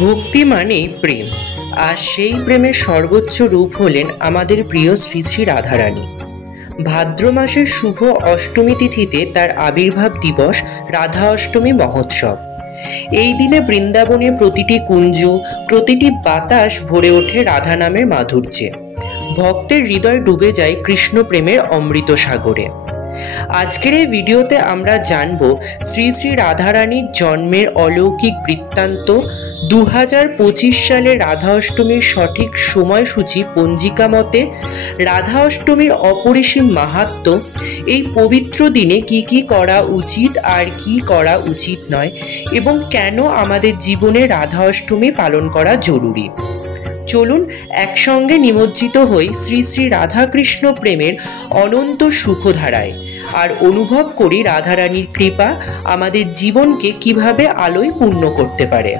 ভক্তি মানেই প্রেম, আর সেই প্রেমের সর্বোচ্চ রূপ হলেন আমাদের প্রিয় শ্রী শ্রী রাধারানী। ভাদ্র মাসের শুভ অষ্টমী তিথিতে তার আবির্ভাব দিবস রাধা অষ্টমী মহোৎসব। এই দিনে বৃন্দাবনের প্রতিটি কুঞ্জ, প্রতিটি বাতাস ভরে ওঠে রাধা নামের মাধুর্যে। ভক্তের হৃদয় ডুবে যায় কৃষ্ণ প্রেমের অমৃত সাগরে। আজকের এই ভিডিওতে আমরা জানব শ্রী শ্রী রাধারানীর জন্মের অলৌকিক বৃত্তান্ত, 2025 সালে রাধা অষ্টমীর সঠিক সময়সূচি পঞ্জিকা মতে, রাধা অষ্টমীর অপরিসীম মাহাত্ম্য, এই পবিত্র দিনে কি করা উচিত আর কি করা উচিত নয়, এবং কেন আমাদের জীবনে রাধা অষ্টমী পালন করা জরুরি। চলুন একসঙ্গে নিমজ্জিত হই শ্রী শ্রী রাধাকৃষ্ণ প্রেমের অনন্ত সুখধারায়, আর অনুভব করি রাধারানীর কৃপা আমাদের জীবনকে কিভাবে আলোয় পূর্ণ করতে পারে।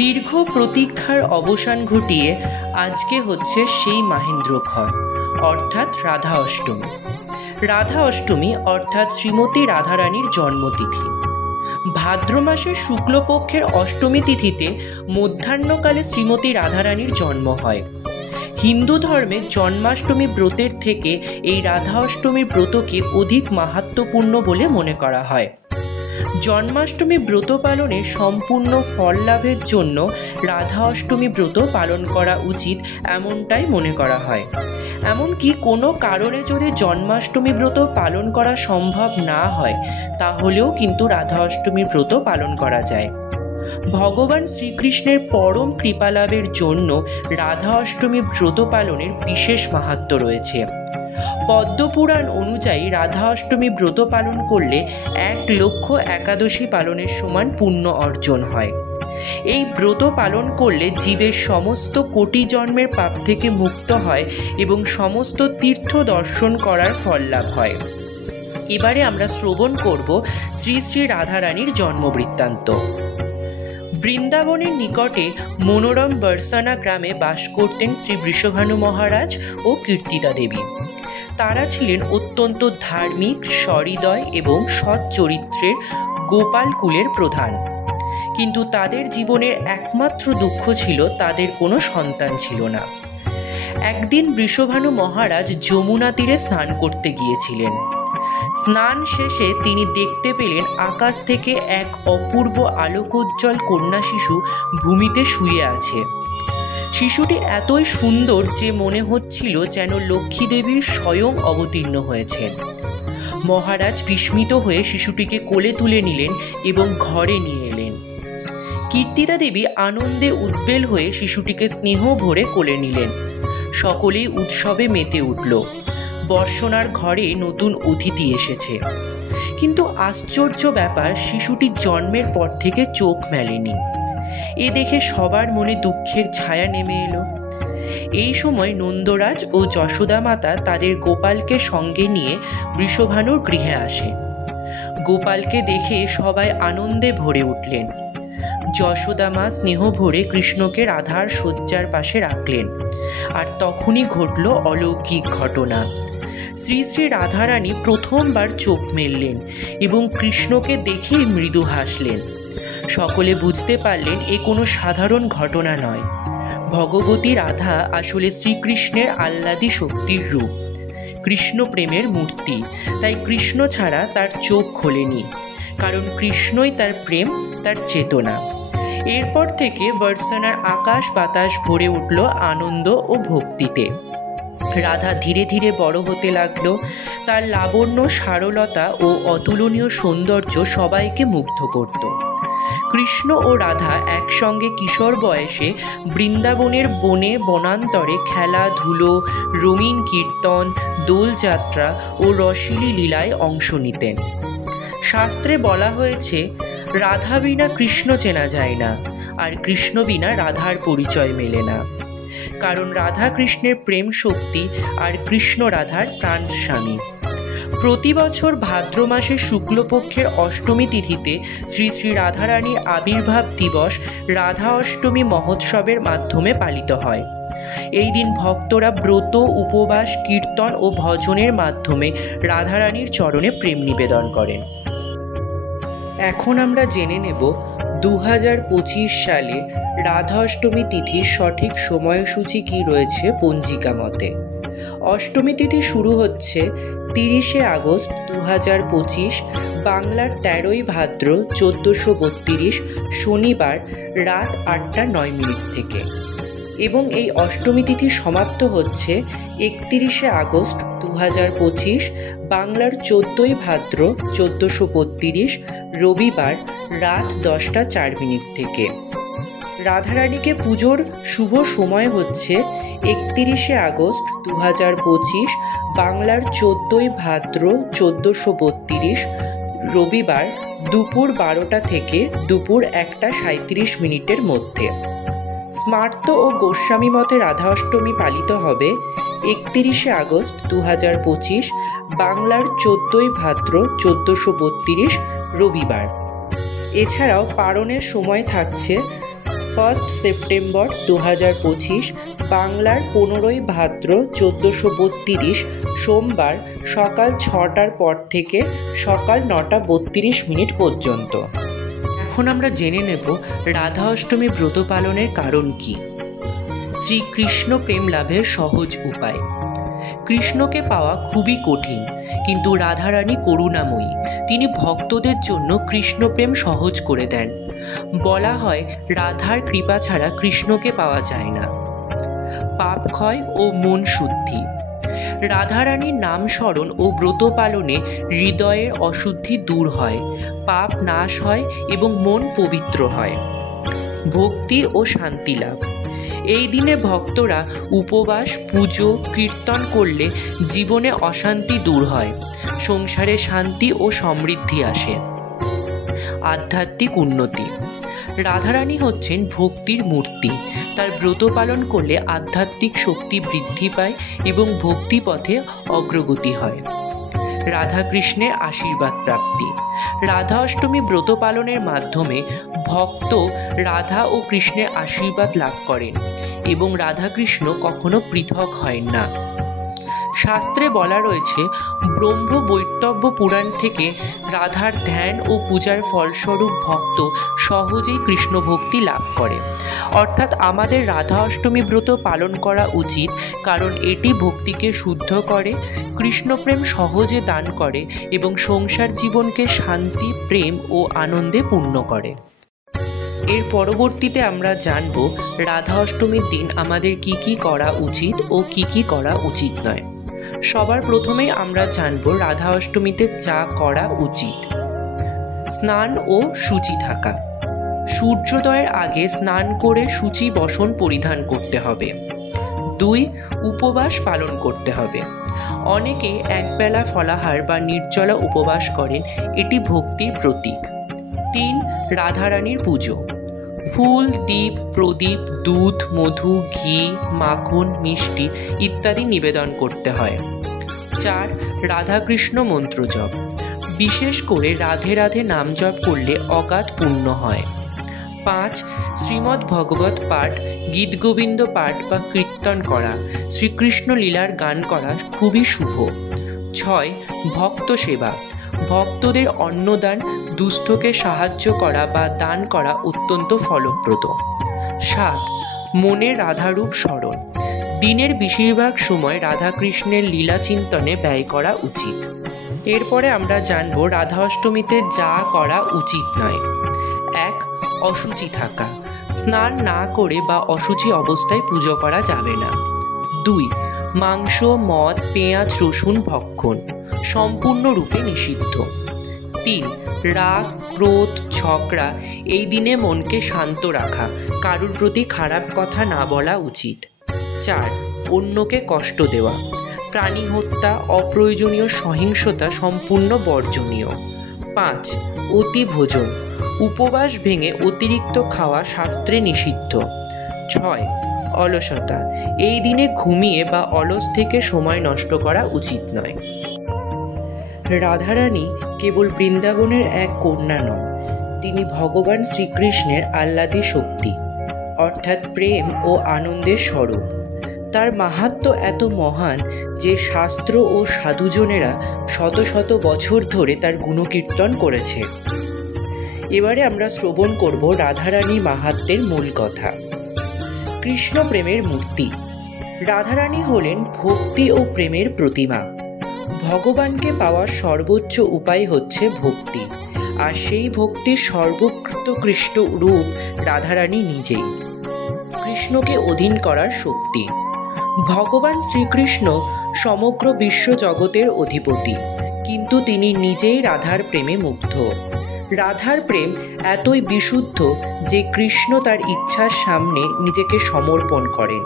দীর্ঘ প্রতীক্ষার অবসান ঘটিয়ে আজকে হচ্ছে সেই মাহেন্দ্রক্ষণ, অর্থাৎ রাধা অষ্টমী। রাধা অষ্টমী অর্থাৎ শ্রীমতী রাধারানীর জন্মতিথি। ভাদ্র মাসের শুক্লপক্ষের অষ্টমী তিথিতে মধ্যাহ্নকালে শ্রীমতী রাধারানীর জন্ম হয়। হিন্দু ধর্মে জন্মাষ্টমী ব্রতের থেকে এই রাধা অষ্টমীর ব্রতকে অধিক মাহাত্ম্যপূর্ণ বলে মনে করা হয়। জন্মাষ্টমী ব্রত পালনে সম্পূর্ণ ফল লাভের জন্য রাধা অষ্টমী ব্রত পালন করা উচিত, এমনটাই মনে করা হয়। এমনকি কোনো কারণে যদি জন্মাষ্টমী ব্রত পালন করা সম্ভব না হয়, তাহলেও কিন্তু রাধা অষ্টমী ব্রত পালন করা যায়। ভগবান শ্রীকৃষ্ণের পরম কৃপালাভের জন্য রাধা অষ্টমী ব্রত পালনের বিশেষ মাহাত্ম্য রয়েছে। পদ্মপুরাণ অনুযায়ী রাধা অষ্টমী ব্রত পালন করলে 1,00,000 একাদশী পালনের সমান পুণ্য অর্জন হয়। এই ব্রত পালন করলে জীবের সমস্ত কোটি জন্মের পাপ থেকে মুক্ত হয় এবং সমস্ত তীর্থ দর্শন করার ফল লাভ হয়। এবারে আমরা শ্রবণ করব শ্রী শ্রী রাধারানীর জন্মবৃত্তান্ত। বৃন্দাবনের নিকটে মনোরম বর্ষানা গ্রামে বাস করতেন শ্রী বৃষভানু মহারাজ ও কীর্তিদা দেবী। তারা ছিলেন অত্যন্ত ধার্মিক, সহৃদয় এবং সৎ চরিত্রের গোপাল কুলের প্রধান। কিন্তু তাদের জীবনের একমাত্র দুঃখ ছিল তাদের কোনো সন্তান ছিল না। একদিন বৃষভানু মহারাজ যমুনা তীরে স্নান করতে গিয়েছিলেন। স্নান শেষে তিনি দেখতে পেলেন আকাশ থেকে এক অপূর্ব আলোকোজ্জ্বল কন্যা শিশু ভূমিতে শুয়ে আছে। শিশুটি এতই সুন্দর যে মনে হচ্ছিল যেন লক্ষ্মী দেবীর স্বয়ং অবতীর্ণ হয়েছেন। মহারাজ বিস্মিত হয়ে শিশুটিকে কোলে তুলে নিলেন এবং ঘরে নিয়ে এলেন। কীর্তিদা দেবী আনন্দে উদ্বেল হয়ে শিশুটিকে স্নেহ ভরে কোলে নিলেন। সকলেই উৎসবে মেতে উঠল। বর্ষণার ঘরে নতুন অতিথি এসেছে। কিন্তু আশ্চর্য ব্যাপার, শিশুটির জন্মের পর থেকে চোখ মেলেনি। এ দেখে সবার মনে দুঃখের ছায়া নেমে এলো। এই সময় নন্দরাজ ও যশোদা মাতা তাদের গোপালকে সঙ্গে নিয়ে বৃষভানুর গৃহে আসে। গোপালকে দেখে সবাই আনন্দে ভরে উঠলেন। যশোদা মা স্নেহ ভরে কৃষ্ণকে রাধার শয্যার পাশে রাখলেন। আর তখনই ঘটল অলৌকিক ঘটনা। শ্রী শ্রী রাধারানী প্রথমবার চোখ মেললেন এবং কৃষ্ণকে দেখেই মৃদু হাসলেন। সকলে বুঝতে পারলেন এ কোনো সাধারণ ঘটনা নয়। ভগবতী রাধা আসলে শ্রীকৃষ্ণের আহ্লাদী শক্তির রূপ, কৃষ্ণ প্রেমের মূর্তি। তাই কৃষ্ণ ছাড়া তার চোখ খোলেনি, কারণ কৃষ্ণই তার প্রেম, তার চেতনা। এরপর থেকে বর্ষানার আকাশ বাতাস ভরে উঠল আনন্দ ও ভক্তিতে। রাধা ধীরে ধীরে বড় হতে লাগলো। তার লাবণ্য, সারলতা ও অতুলনীয় সৌন্দর্য সবাইকে মুগ্ধ করত। কৃষ্ণ ও রাধা একসঙ্গে কিশোর বয়সে বৃন্দাবনের বনে বনান্তরে খেলাধুলো, রঙিন কীর্তন, দোলযাত্রা ও রসিলী লীলায় অংশ নিতেন। শাস্ত্রে বলা হয়েছে, রাধা বিনা কৃষ্ণ চেনা যায় না, আর কৃষ্ণ বিনা রাধার পরিচয় মেলে না। কারণ রাধা কৃষ্ণের প্রেম শক্তি, আর কৃষ্ণ রাধার প্রাণ স্বামী। প্রতি বছর ভাদ্র মাসের শুক্লপক্ষের অষ্টমী তিথিতে শ্রী শ্রী রাধারানীর আবির্ভাব দিবস রাধা অষ্টমী মহোৎসবের মাধ্যমে পালিত হয়। এই দিন ভক্তরা ব্রত, উপবাস, কীর্তন ও ভজনের মাধ্যমে রাধারানীর চরণে প্রেম নিবেদন করেন। এখন আমরা জেনে নেব 2025 সালে রাধা অষ্টমী তিথির সঠিক সময়সূচি কী রয়েছে পঞ্জিকা মতে। অষ্টমী তিথি শুরু হচ্ছে 30শে আগস্ট 2025 বাংলার 13ই ভাদ্র 1432 শনিবার রাত 8টা 9 মিনিট থেকে, এবং এই অষ্টমী তিথি সমাপ্ত হচ্ছে 31শে আগস্ট 2025 বাংলার 14ই ভাদ্র 1432 রবিবার রাত 10টা 4 মিনিট থেকে। রাধারানীকে পুজোর শুভ সময় হচ্ছে 31শে আগস্ট 2025 বাংলার 14ই ভাদ্র 1432 রবিবার দুপুর 12টা থেকে দুপুর 1টা 37 মিনিটের মধ্যে। স্মার্ত ও গোস্বামী মতে রাধা অষ্টমী পালিত হবে 31শে আগস্ট 2025 বাংলার 14ই ভাদ্র 1432 রবিবার। এছাড়াও পারণের সময় থাকছে 1 সেপ্টেম্বর 2025 বাংলার 15ই ভাদ্র 1432 সোমবার সকাল 6টার পর থেকে সকাল 9টা 32 মিনিট পর্যন্ত। এখন আমরা জেনে নেব রাধা অষ্টমী ব্রত পালনের কারণ কি। শ্রীকৃষ্ণ প্রেম লাভের সহজ উপায়। কৃষ্ণকে পাওয়া খুবই কঠিন, কিন্তু রাধারানী করুণাময়ী। তিনি ভক্তদের জন্য কৃষ্ণ প্রেম সহজ করে দেন। বলা হয় রাধার কৃপা ছাড়া কৃষ্ণকে পাওয়া যায় না। পাপ ক্ষয় ও মন শুদ্ধি। রাধারানীর নাম স্মরণ ও ব্রত পালনে হৃদয়ের অশুদ্ধি দূর হয়, পাপ নাশ হয় এবং মন পবিত্র হয়। ভক্তি ও শান্তি লাভ। এই দিনে ভক্তরা উপবাস, পুজো, কীর্তন করলে জীবনে অশান্তি দূর হয়, সংসারে শান্তি ও সমৃদ্ধি আসে। আধ্যাত্মিক উন্নতি। রাধারানী হচ্ছেন ভক্তির মূর্তি। তার ব্রত পালন করলে আধ্যাত্মিক শক্তি বৃদ্ধি পায় এবং ভক্তিপথে অগ্রগতি হয়। রাধাকৃষ্ণের আশীর্বাদ প্রাপ্তি। রাধা অষ্টমী ব্রত পালনের মাধ্যমে ভক্ত রাধা ও কৃষ্ণের আশীর্বাদ লাভ করেন এবং রাধাকৃষ্ণ কখনো পৃথক হয় না। শাস্ত্রে বলা রয়েছে, ব্রহ্ম বৈতব্য পুরাণ থেকে রাধার ধ্যান ও পূজার ফলস্বরূপ ভক্ত সহজেই কৃষ্ণ ভক্তি লাভ করে। অর্থাৎ আমাদের রাধা অষ্টমী ব্রত পালন করা উচিত, কারণ এটি ভক্তিকে শুদ্ধ করে, কৃষ্ণপ্রেম সহজে দান করে এবং সংসার জীবনকে শান্তি, প্রেম ও আনন্দে পূর্ণ করে। এর পরবর্তীতে আমরা জানব রাধা অষ্টমীর দিন আমাদের কি কি করা উচিত ও কি কি করা উচিত নয়। সবার প্রথমেই আমরা জানব রাধা অষ্টমীতে যা করা উচিত। স্নান ও শুচি থাকা। সূর্যোদয়ের আগে স্নান করে শুচি বসন পরিধান করতে হবে। 2. উপবাস পালন করতে হবে। অনেকে একবেলা ফলাহার বা নির্জলা উপবাস করেন, এটি ভক্তির প্রতীক। 3. রাধারানীর পুজো। ফুল, দীপ, প্রদীপ, দুধ, মধু, ঘি, মাখন, মিষ্টি ইত্যাদি নিবেদন করতে হয়। 4. রাধাকৃষ্ণ মন্ত্র জপ। বিশেষ করে রাধে রাধে নাম জপ করলে অগাধ পুণ্য হয়। 5. শ্রীমদ্ ভগবত পাঠ, গীতগোবিন্দ পাঠ বা কীর্তন করা, শ্রীকৃষ্ণ লীলার গান করা খুবই শুভ। 6. ভক্ত সেবা। ভক্তদের অন্নদান, দুস্থকে সাহায্য করা বা দান করা অত্যন্ত ফলপ্রদ। 7. মনে রাধারূপ স্মরণ। দিনের বেশিরভাগ সময় রাধাকৃষ্ণের লীলা চিন্তনে ব্যয় করা উচিত। এরপরে আমরা জানব রাধা অষ্টমীতে যা করা উচিত নয়। 1. অশুচি থাকা। স্নান না করে বা অশুচি অবস্থায় পুজো করা যাবে না। 2. মাংস, মদ, পেঁয়াজ, রসুন ভক্ষণ সম্পূর্ণরূপে নিষিদ্ধ। 3. রাগ, ক্রোধ, ঝগড়া। এই দিনে মনকে শান্ত রাখা, কারুর প্রতি খারাপ কথা না বলা উচিত। 4. অন্যকে কষ্ট দেওয়া। প্রাণী হত্যা, অপ্রয়োজনীয় সহিংসতা সম্পূর্ণ বর্জনীয়। 5. অতি ভোজন। উপবাস ভেঙে অতিরিক্ত খাওয়া শাস্ত্রে নিষিদ্ধ। 6. অলসতা। এই দিনে ঘুমিয়ে বা অলস থেকে সময় নষ্ট করা উচিত নয়। রাধারানী কেবল বৃন্দাবনের এক কন্যা নন, তিনি ভগবান শ্রীকৃষ্ণের আহ্লাদী শক্তি, অর্থাৎ প্রেম ও আনন্দের স্বরূপ। তার মাহাত্ম্য এত মহান যে শাস্ত্র ও সাধুজনেরা শত শত বছর ধরে তার গুণকীর্তন করেছে। এবারে আমরা শ্রবণ করব রাধারানী মাহাত্ম্যের মূল কথা। কৃষ্ণ প্রেমের মূর্তি। রাধারানী হলেন ভক্তি ও প্রেমের প্রতিমা। ভগবানকে পাওয়ার সর্বোচ্চ উপায় হচ্ছে ভক্তি, আর সেই ভক্তির সর্বোৎকৃষ্ট রূপ রাধারানী নিজেই। কৃষ্ণকে অধীন করার শক্তি। ভগবান শ্রীকৃষ্ণ সমগ্র বিশ্ব জগতের অধিপতি, কিন্তু তিনি নিজেই রাধার প্রেমে মুগ্ধ। রাধার প্রেম এতই বিশুদ্ধ যে কৃষ্ণ তার ইচ্ছার সামনে নিজেকে সমর্পণ করেন।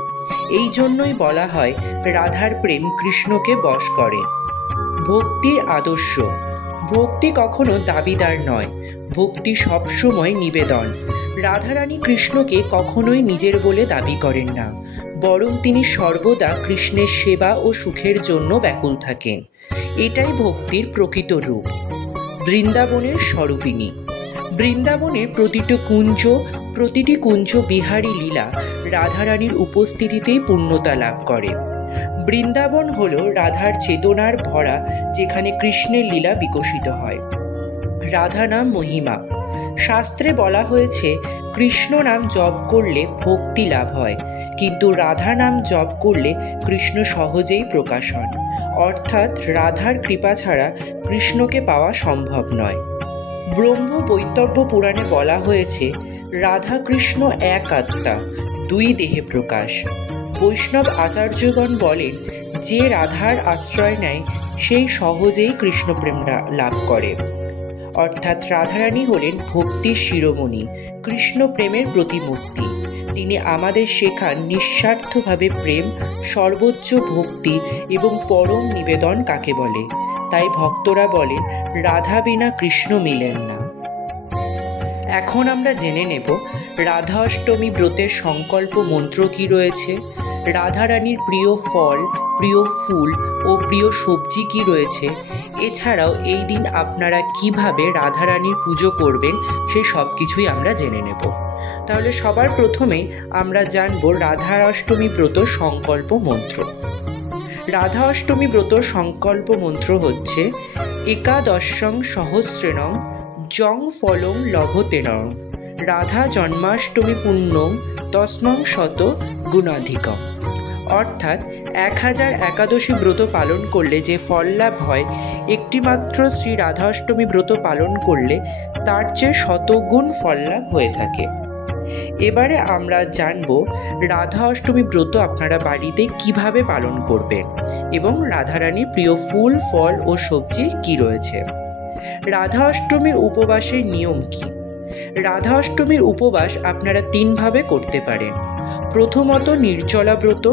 এই জন্যই বলা হয় রাধার প্রেম কৃষ্ণকে বশ করে। ভক্তির আদর্শ। ভক্তি কখনো দাবিদার নয়, ভক্তি সবসময় নিবেদন। রাধারানী কৃষ্ণকে কখনোই নিজের বলে দাবি করেন না, বরং তিনি সর্বদা কৃষ্ণের সেবা ও সুখের জন্য ব্যাকুল থাকেন। এটাই ভক্তির প্রকৃত রূপ। বৃন্দাবনের স্বরূপিণী। বৃন্দাবনের প্রতিটি কুঞ্জ বিহারী লীলা রাধারানীর উপস্থিতিতেই পূর্ণতা লাভ করে। বৃন্দাবন হল রাধার চেতনার ভরা, যেখানে কৃষ্ণের লীলা বিকশিত হয়। রাধা নাম মহিমা। শাস্ত্রে বলা হয়েছে কৃষ্ণ নাম জপ করলে ভক্তি লাভ হয়, কিন্তু রাধা নাম জপ করলে কৃষ্ণ সহজেই প্রকাশ হন। অর্থাৎ রাধার কৃপা ছাড়া কৃষ্ণকে পাওয়া সম্ভব নয়। ব্রহ্ম বৈতব্য পুরাণে বলা হয়েছে রাধা কৃষ্ণ এক আত্মা, দুই দেহে প্রকাশ। বৈষ্ণব আচার্যগণ বলেন যে রাধার আশ্রয় নেয় সেই সহজেই কৃষ্ণপ্রেম লাভ করে। অর্থাৎ রাধারানী হলেন ভক্তির শিরোমণি, কৃষ্ণ প্রেমের প্রতিমূর্তি। তিনি আমাদের শেখান নিঃস্বার্থভাবে প্রেম, সর্বোচ্চ ভক্তি এবং পরম নিবেদন কাকে বলে। তাই ভক্তরা বলেন রাধা বিনা কৃষ্ণ মিলেন না। এখন আমরা জেনে নেব রাধা অষ্টমী ব্রতের সংকল্প মন্ত্র কি রয়েছে, রাধারানীর প্রিয় ফল, প্রিয় ফুল ও প্রিয় সবজি কি রয়েছে। এছাড়াও এই দিন আপনারা কিভাবে রাধারানীর পুজো করবেন সে সব কিছুই আমরা জেনে নেব। তাহলে সবার প্রথমেই আমরা জানব রাধা অষ্টমী ব্রত সংকল্প মন্ত্র। রাধা অষ্টমী ব্রত সংকল্প মন্ত্র হচ্ছে একাদশং সহস্রেণং জং ফলং লভতেনং রাধা জন্মাষ্টমী পুণ্যং তস্মং শত গুণাধিকম। অর্থাৎ 1000 একাদশী ব্রত পালন করলে যে ফল লাভ হয়, একটিমাত্র শ্রী রাধা অষ্টমী ব্রত পালন করলে তার চেয়ে 100 গুণ ফল লাভ হয়ে থাকে। এবারে আমরা জানব রাধা অষ্টমী ব্রত আপনারা বাড়িতে কিভাবে পালন করবেন এবং রাধারানীর প্রিয় ফুল, ফল ও সবজি কি রয়েছে। রাধা অষ্টমীর উপবাসের নিয়ম কি? রাধা অষ্টমীর উপবাস আপনারা 3 ভাবে করতে পারেন। প্রথমত নির্জলা ব্রত,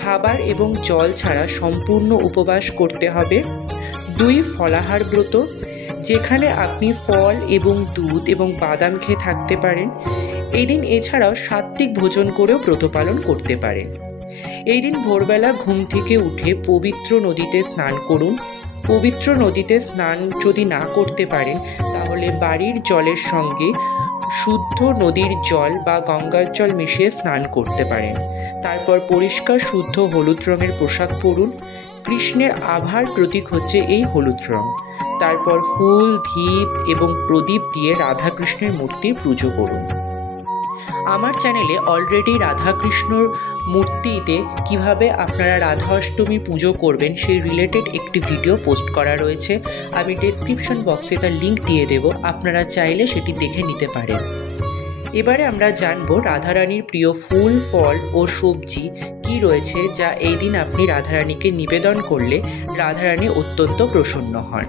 খাবার এবং জল ছাড়া সম্পূর্ণ উপবাস করতে হবে। 2 ফলাহার ব্রত, যেখানে আপনি ফল এবং দুধ এবং বাদাম খেয়ে থাকতে পারেন। এই দিন এছাড়াও সাত্ত্বিক ভোজন করেও ব্রত পালন করতে পারেন। এই দিন ভোরবেলা ঘুম থেকে উঠে পবিত্র নদীতে স্নান করুন। পবিত্র নদীতে স্নান যদি না করতে পারেন তাহলে বাড়ির জলের সঙ্গে শুদ্ধ নদীর জল বা গঙ্গার জল মিশিয়ে স্নান করতে পারেন। তারপর পরিষ্কার শুদ্ধ হলুদ রঙের পোশাক পরুন। কৃষ্ণের আভার প্রতীক হচ্ছে এই হলুদ রং। তারপর ফুল, ধীপ এবং প্রদীপ দিয়ে রাধাকৃষ্ণের মূর্তির পুজো করুন। আমার চ্যানেলে অলরেডি রাধাকৃষ্ণর মূর্তিতে কিভাবে আপনারা রাধা অষ্টমী পুজো করবেন সেই রিলেটেড একটি ভিডিও পোস্ট করা রয়েছে। আমি ডেসক্রিপশন বক্সে তার লিঙ্ক দিয়ে দেব, আপনারা চাইলে সেটি দেখে নিতে পারেন। এবারে আমরা জানবো রাধারানীর প্রিয় ফুল, ফল ও সবজি কি রয়েছে, যা এই দিন আপনি রাধারানীকে নিবেদন করলে রাধারানী অত্যন্ত প্রসন্ন হন।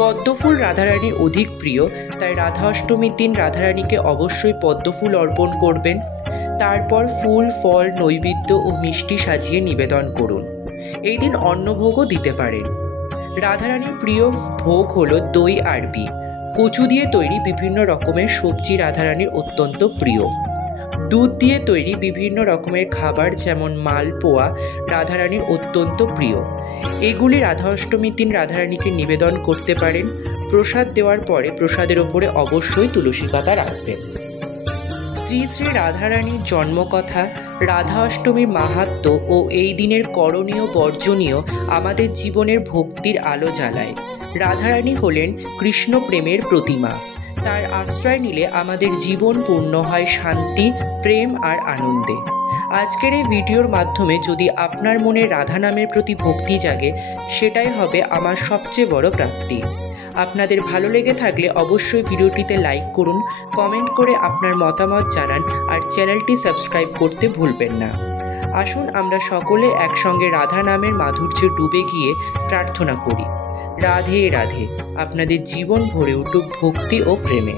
পদ্মফুল রাধারানীর অধিক প্রিয়, তাই রাধা অষ্টমীর দিন রাধারানীকে অবশ্যই পদ্মফুল অর্পণ করবেন। তারপর ফুল, ফল, নৈবেদ্য ও মিষ্টি সাজিয়ে নিবেদন করুন। এই দিন অন্নভোগও দিতে পারেন। রাধারানীর প্রিয় ভোগ হলো দই আরবি। কচু দিয়ে তৈরি বিভিন্ন রকমের সবজি রাধারানীর অত্যন্ত প্রিয়। দুধ দিয়ে তৈরি বিভিন্ন রকমের খাবার যেমন মালপোয়া রাধারানীর অত্যন্ত প্রিয়। এগুলি রাধা অষ্টমীর দিন রাধারানীকে নিবেদন করতে পারেন। প্রসাদ দেওয়ার পরে প্রসাদের ওপরে অবশ্যই তুলসী পাতা রাখবেন। শ্রী শ্রী রাধারানীর জন্মকথা, রাধা অষ্টমীর মাহাত্ম্য ও এই দিনের করণীয় বর্জনীয় আমাদের জীবনের ভক্তির আলো জ্বালায়। রাধারানী হলেন কৃষ্ণ প্রেমের প্রতিমা। তার আশ্রয় নিলে আমাদের জীবন পূর্ণ হয় শান্তি, প্রেম আর আনন্দে। আজকের এই ভিডিওর মাধ্যমে যদি আপনার মনে রাধা নামের প্রতি ভক্তি জাগে, সেটাই হবে আমার সবচেয়ে বড় প্রাপ্তি। আপনাদের ভালো লেগে থাকলে অবশ্যই ভিডিওটিতে লাইক করুন, কমেন্ট করে আপনার মতামত জানান আর চ্যানেলটি সাবস্ক্রাইব করতে ভুলবেন না। আসুন আমরা সকলে একসঙ্গে রাধা নামের মাধুর্যে ডুবে গিয়ে প্রার্থনা করি, রাধে রাধে, আপনাদের জীবন ভরে উঠুক ভক্তি ও প্রেমে।